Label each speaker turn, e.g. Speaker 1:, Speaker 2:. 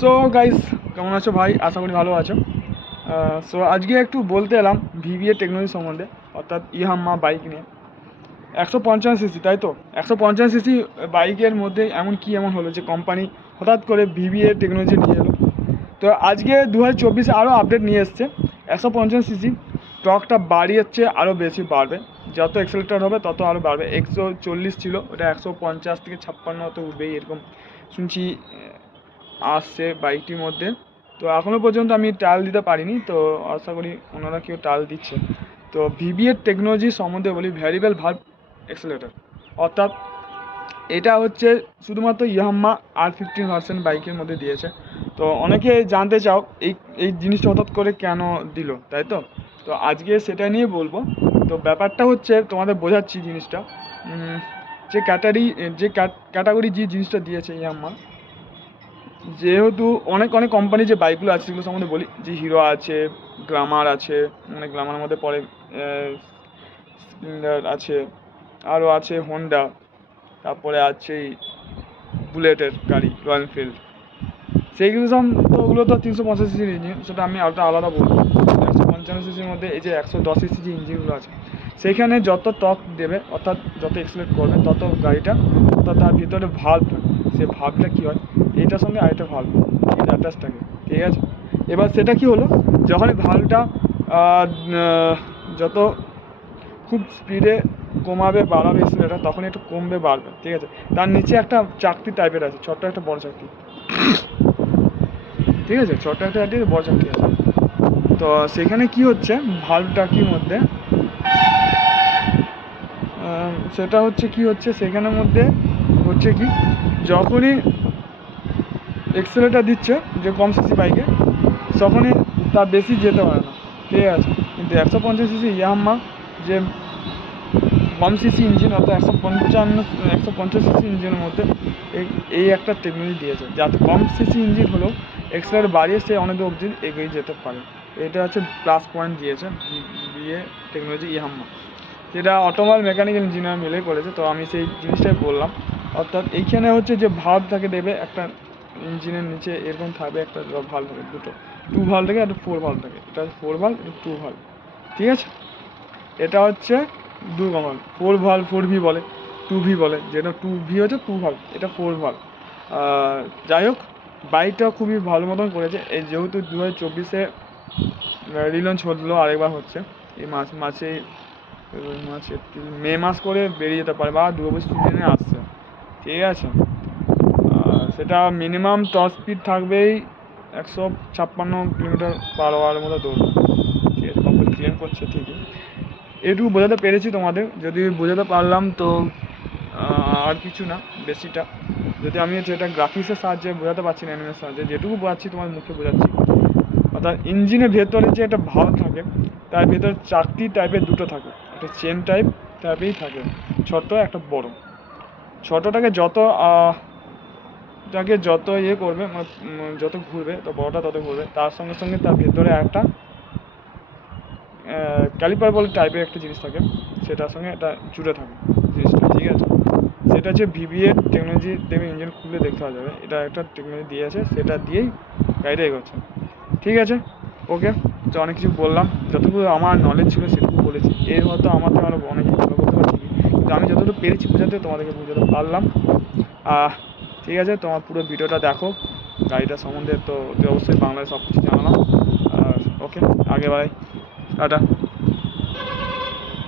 Speaker 1: So guys কেমন আছো ভাই? আশা করি ভালো আছো। সো আজকে একটু বলতে এলাম ভিভিএ টেকনোলজি সম্বন্ধে, অর্থাৎ ইয়াহাম্মা বাইক নিয়ে। একশো পঞ্চান্ন সিসি তাই তো? একশো পঞ্চান্ন সিসি বাইকের মধ্যে এমন কি এমন হলো যে কোম্পানি হঠাৎ করে ভিভিএ টেকনোলজি নিয়ে এলো? তো আজকে দু হাজার চব্বিশে আরও আপডেট নিয়ে এসছে। একশো পঞ্চান্ন সিসি টকটা বাড়িয়েছে আরও বেশি বাড়বে। যত এক্সেলেটার হবে, তত আরও বাড়বে। একশো চল্লিশ ছিল, ওটা একশো পঞ্চাশ থেকে ছাপ্পান্ন তো উঠবেই এরকম। শুনছি আসছে বাইকটির মধ্যে। তো এখনও পর্যন্ত আমি ট্রায়াল দিতে পারিনি, তো আশা করি ওনারা কেউ ট্রায়াল দিচ্ছে। তো ভিভিএর টেকনোলজি সম্বন্ধে বলি ভ্যারিয়েবল ভার্ব এক্সেলেটার অর্থাৎ এটা হচ্ছে শুধুমাত্র ইয়াহাম্মা আর ফিফটিন ভার্সেন বাইকের মধ্যে দিয়েছে। তো অনেকে জানতে চাও, এই এই জিনিসটা হঠাৎ করে কেন দিল, তাই তো? তো আজকে সেটা নিয়ে বলব। তো ব্যাপারটা হচ্ছে, তোমাদের বোঝাচ্ছি জিনিসটা। যে ক্যাটারি, যে ক্যাটাগরি যে জিনিসটা দিয়েছে ইয়াম্মা যেহেতু অনেক অনেক কোম্পানি যে বাইকগুলো আছে সেগুলো সম্বন্ধে বলি। যে হিরো আছে গ্লামার আছে মানে গ্লামারের মধ্যে পড়ে স্প্লেন্ডার আছে আরও আছে হোন্ডা তারপরে আছে বুলেটের গাড়ি রয়্যাল এনফিল্ড সেইগুলো সব তো ওগুলো তো তিনশো পঞ্চাশ সিসির ইঞ্জিন সেটা আমি আলাদা আলাদা বলব। একশো পঞ্চান্ন সিসির মধ্যে এই যে একশো দশ সিসি যে ইঞ্জিনগুলো আছে সেইখানে যত টক দেবে, অর্থাৎ যত এক্সেলেট করবে, তত গাড়িটা, অর্থাৎ তার ভিতরে ভাল্ব থাকে সে ভাল্বটা কী হয়? এইটার সঙ্গে আরেকটা ভাল্ব অ্যাটাচ থাকে ঠিক আছে? এবার সেটা কি হলো? যখন ভাল্বটা যত খুব স্পিডে কমাবে, বাড়াবে এক্সেলেটার তখন একটু কমবে, বাড়বে, ঠিক আছে? তার নিচে একটা চাকতি টাইপের আছে, ছোট্ট একটা বড় চাকতি। ঠিক আছে? ছোট্ট একটা বড় চাকতি আছে। তো সেখানে কি হচ্ছে? ভাল্ব টাকির মধ্যে সেটা হচ্ছে কি হচ্ছে, সেখানের মধ্যে হচ্ছে কি, যখনই এক্সেলেটার দিচ্ছে যে কম সিসি বাইকে তখনই তার বেশি যেতে পারে না। ঠিক আছে? কিন্তু একশো পঞ্চাশ সিসি ইয়াম্মা যে কম সিসি ইঞ্জিন অর্থাৎ একশো পঞ্চান্ন, একশো পঞ্চাশ সিসি ইঞ্জিনের মধ্যে এই একটা টেকনোলজি দিয়েছে। যাতে কম সিসি ইঞ্জিন হলেও এক্সেলার বাড়িয়ে সে অনেক অবধি এগিয়ে যেতে পারে। এটা হচ্ছে প্লাস পয়েন্ট দিয়েছে বিএ টেকনোলজি ইয়াম্মা যেটা অটোমোবাইল মেকানিক্যাল ইঞ্জিনিয়ার মিলে করেছে, তো আমি সেই জিনিসটাই বললাম। অর্থাৎ এইখানে হচ্ছে যে ভাল্ব থাকে দেবে, একটা ইঞ্জিনের নিচে এরকম থাকবে, একটা ভাল্ব থাকে দুটো। টু ভাল্ব থাকে, একটা ফোর ভাল্ব থাকে। এটা ফোর ভাল্ব এটা টু ভাল্ব ঠিক আছে? এটা হচ্ছে দু valve four valve four V বলে টু ভি বলে, যেটা টু ভি হচ্ছে টু ভাল্ব এটা ফোর ভাল্ব যাই হোক বাইকটা খুবই ভালো মতন করেছে। এই যেহেতু দু হাজার চব্বিশে রিলঞ্চ হলো, আরেকবার হচ্ছে, এই মাস, মাসে ফেব্রুয়ারি মার্চ এপ্রিল মে মাস করে বেরিয়ে যেতে পারে বা দুর্গাপুজো সিজনে আসছে। ঠিক আছে? সেটা মিনিমাম টপ স্পিড থাকবেই, একশো ছাপ্পান্ন কিলোমিটার পার আওয়ারের মতো দৌড়বে ঠিক আছে? ক্লেম করছে ঠিকই। এটুকু বোঝাতে পেরেছি তোমাদের। যদি বোঝাতে পারলাম তো আর কিছু না, বেশিটা। যদি আমি যেটা গ্রাফিক্সের সাহায্যে বোঝাতে পারছি না অ্যানিমের সাহায্যে, যেটুকু বোঝাচ্ছি তোমার মুখে বোঝাচ্ছি। অর্থাৎ ইঞ্জিনের ভেতরে যে একটা ভাব থাকে, তার ভেতর চারটি টাইপের দুটো থাকে। একটা চেন টাইপ টাইপেই থাকে। ছোট, একটা বড়। ছোটটাকে যত তাকে যত ইয়ে করবে মানে যত ঘুরবে, তো বড়টা তত ঘুরবে। তার সঙ্গে সঙ্গে তার ভেতরে একটা ক্যালিপার বলে টাইপের একটা জিনিস থাকে। সেটার সঙ্গে এটা জুড়ে থাকে জিনিসটা, ঠিক আছে? সেটা হচ্ছে ভিভিএ টেকনোলজি দেবে ইঞ্জিন খুলে দেখতে পাওয়া যাবে। এটা একটা টেকনোলজি দিয়ে আছে, সেটা দিয়েই গাড়িটা এগোচ্ছে। ঠিক আছে? ওকে তো অনেক কিছু বললাম। যতটুকু আমার নলেজ ছিল সেটুকু বলেছি। এর হয়তো আমার আরও অনেক কিছু ভালো করতে পারছি কিন্তু আমি যতটুকু পেরেছি বোঝাতে তোমাদেরকে বোঝাতে পারলাম। ঠিক আছে, তোমার পুরো ভিডিওটা দেখো। গাড়িটা সম্বন্ধে তো অবশ্যই বাংলায় সব কিছু জানালাম ওকে আগে বাই টাটা।